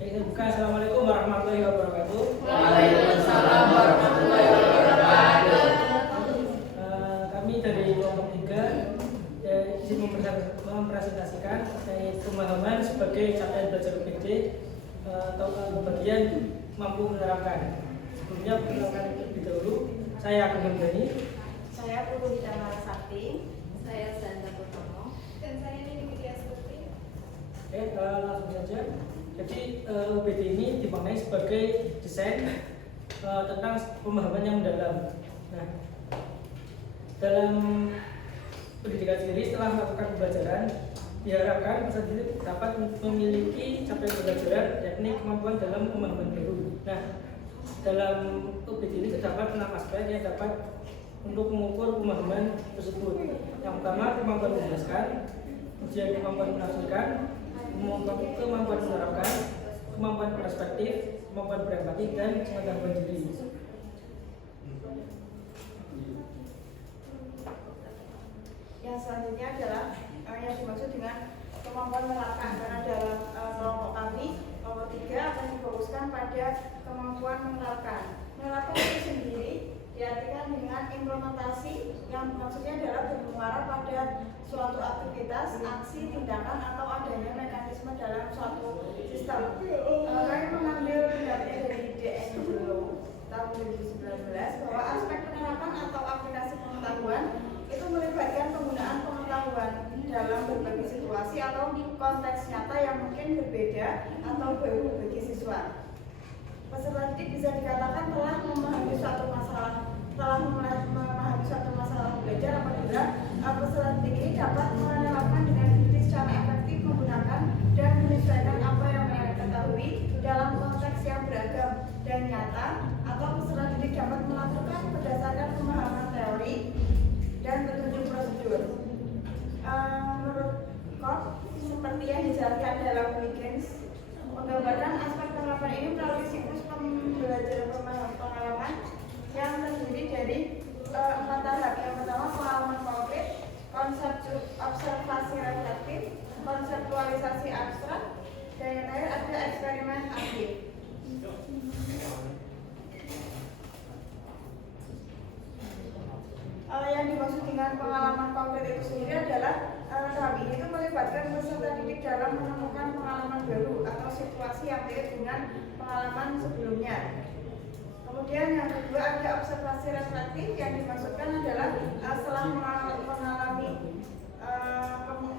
Assalamualaikum warahmatullahi wabarakatuh. Waalaikumsalam warahmatullahi wabarakatuh. Kami dari kelompok 3 izin mempresentasikan pemahaman sebagai capaian belajar UPD atau bagian mampu menerapkan. Sebelumnya perkenalkan terlebih dahulu, saya Agung Hamdani. Saya Purwita Sakti. Saya Sandra Purnomo. Dan saya Nini Widya Stuti. Langsung saja. Jadi UPD ini dimaknai sebagai desain tentang pemahaman yang mendalam. Nah, dalam pendidikan sendiri setelah melakukan pembelajaran diharapkan peserta didik dapat memiliki capaian pembelajaran yakni kemampuan dalam pemahaman baru. Nah, dalam UPD ini terdapat 6 aspek yang dapat untuk mengukur pemahaman tersebut. Yang pertama kemampuan menjelaskan, kemudian kemampuan menafsirkan, kemampuan menerapkan, kemampuan perspektif, kemampuan berempati, dan pengetahuan diri. Yang selanjutnya adalah yang dimaksud dengan kemampuan menerapkan, karena dalam kelompok kami kelompok 3 akan difokuskan pada kemampuan menerapkan. Menerapkan itu sendiri diartikan dengan implementasi yang maksudnya adalah bermuara pada suatu aktivitas, aksi, tindakan, atau adanya mekanisme dalam suatu sistem. Kami mengambil pendapat dari DN Dulu tahun 2019 bahwa aspek penerapan atau aplikasi pengetahuan itu melibatkan penggunaan pengetahuan dalam berbagai situasi atau konteks nyata yang mungkin berbeda atau baru bagi siswa. Peserta didik bisa dikatakan telah memahami suatu masalah belajar apabila peserta didik ini dapat menerapkan dengan diri secara efektif, menggunakan dan menyesuaikan apa yang mereka ketahui dalam konteks yang beragam dan nyata, atau peserta didik dapat melakukan berdasarkan pemahaman teori dan petunjuk prosedur. Menurut Kok, seperti yang dijelaskan dalam Wiggins, penggambaran aspek penerapan ini melalui siklus pembelajaran pengalaman yang terdiri dari 4 tahap. Yang pertama pengalaman konkret, konsep observasi reflektif, konseptualisasi abstrak, dan yang terakhir ada eksperimen aktif. Yang dimaksud dengan pengalaman konkret itu sendiri adalah tahap ini itu melibatkan peserta didik dalam menemukan pengalaman baru atau situasi yang mirip dengan pengalaman sebelumnya. Kemudian yang kedua ada observasi reflektif, yang dimaksudkan adalah setelah mengalami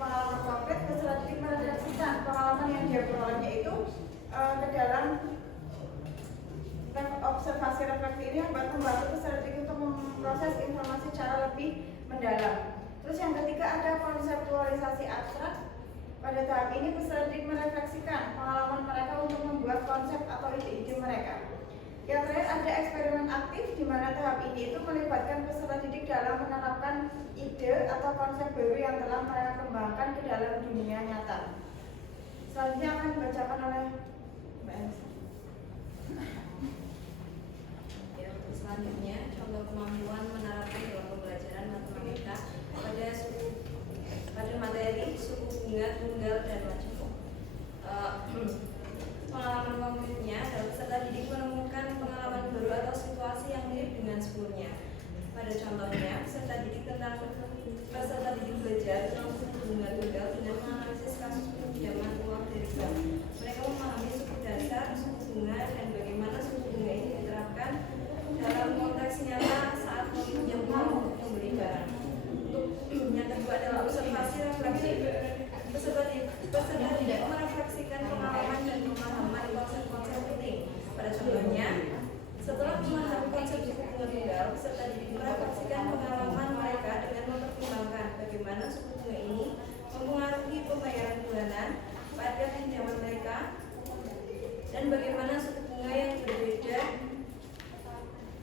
pengalaman konkret, peserta didik merefleksikan pengalaman yang dia perolehnya itu ke dalam observasi reflektif ini yang membantu peserta didik untuk memproses informasi secara lebih mendalam. Terus yang ketiga ada konseptualisasi abstrak. Pada tahap ini peserta didik merefleksikan pengalaman mereka untuk membuat konsep atau ide-ide mereka. Yang terakhir ada eksperimen aktif, di mana tahap ini itu melibatkan peserta didik dalam menerapkan ide atau konsep baru yang telah mereka kembangkan ke dalam dunia nyata. Selanjutnya akan dibacakan oleh Mbak Elsa. Selanjutnya, contoh kemampuan menerapkan dalam pembelajaran matematika pada materi suku bunga, tunggal, dan majemuk. Pengalaman konkretnya adalah peserta didik menemukan pengalaman baru atau situasi yang mirip dengan sebelumnya. Pada contohnya, peserta didik belajar tentang suku bunga tunggal dengan menganalisis kasus pinjaman uang dari bank. Mereka memahami suku dasar, suku bunga, dan bagaimana suku bunga ini diterapkan dalam konteks nyata saat meminjam uang untuk membeli barang. Yang kedua adalah observasi refleksif. Peserta didik merefleksikan pengalaman dan pemahaman konsep-konsep penting. Pada contohnya, setelah memahami konsep suku bunga tunggal, peserta didik merefleksikan pengalaman mereka dengan mempertimbangkan bagaimana suku bunga ini mempengaruhi pembayaran bulanan pada pinjaman mereka dan bagaimana suku bunga yang berbeda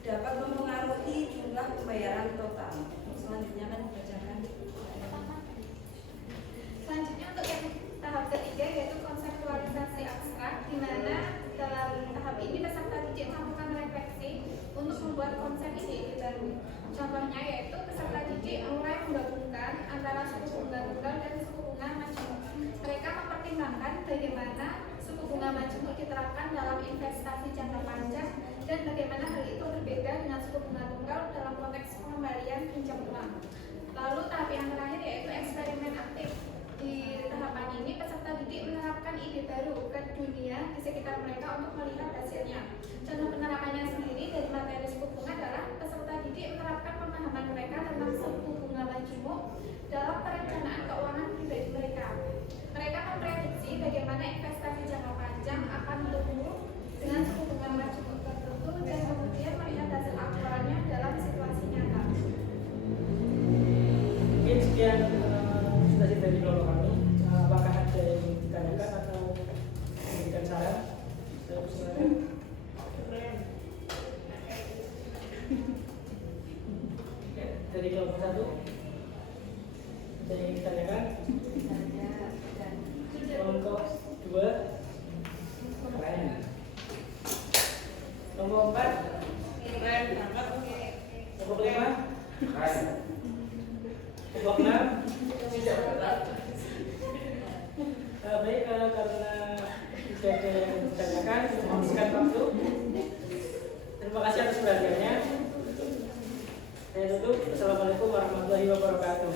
dapat mempengaruhi jumlah pembayaran total. Selanjutnya akan dibacakan. Selanjutnya untuk yang tahap ketiga yaitu konseptualisasi abstrak, di mana dalam tahap ini peserta didik melakukan refleksi untuk membuat konsep ide baru. Contohnya yaitu peserta didik mulai menggabungkan antara suku bunga tunggal dan suku bunga majemuk. Mereka mempertimbangkan bagaimana suku bunga majemuk diterapkan dalam investasi jangka panjang dan bagaimana hal itu berbeda dengan suku bunga tunggal dalam konteks pengembalian pinjam uang. Lalu tahap yang terakhir yaitu eksperimen aktif. Di tahapan ini peserta didik menerapkan ide baru ke dunia di sekitar mereka untuk melihat hasilnya. Contoh penerapannya sendiri dari materi suku bunga adalah peserta didik menerapkan pemahaman mereka tentang suku bunga majemuk dalam perencanaan keuangan pribadi mereka. Mereka memprediksi bagaimana investasi jangka panjang akan tumbuh dengan suku bunga majemuk tertentu dan kemudian melihat hasil aktualnya dalam situasi nyata. Mungkin sekian presentasi dari kelompok kami. Apakah ada yang ditanyakan atau memberikan saran? Saya persilakan. Ya, dari kelompok 1 ada yang ditanyakan? Kelompok 2 keren. Kelompok 4 keren. Kelompok 5 keren. Kelompok 6 baik, karena tidak ada yang ditanyakan, menghabiskan waktu. Terima kasih atas perhatiannya. Saya tutup. Assalamualaikum warahmatullahi wabarakatuh.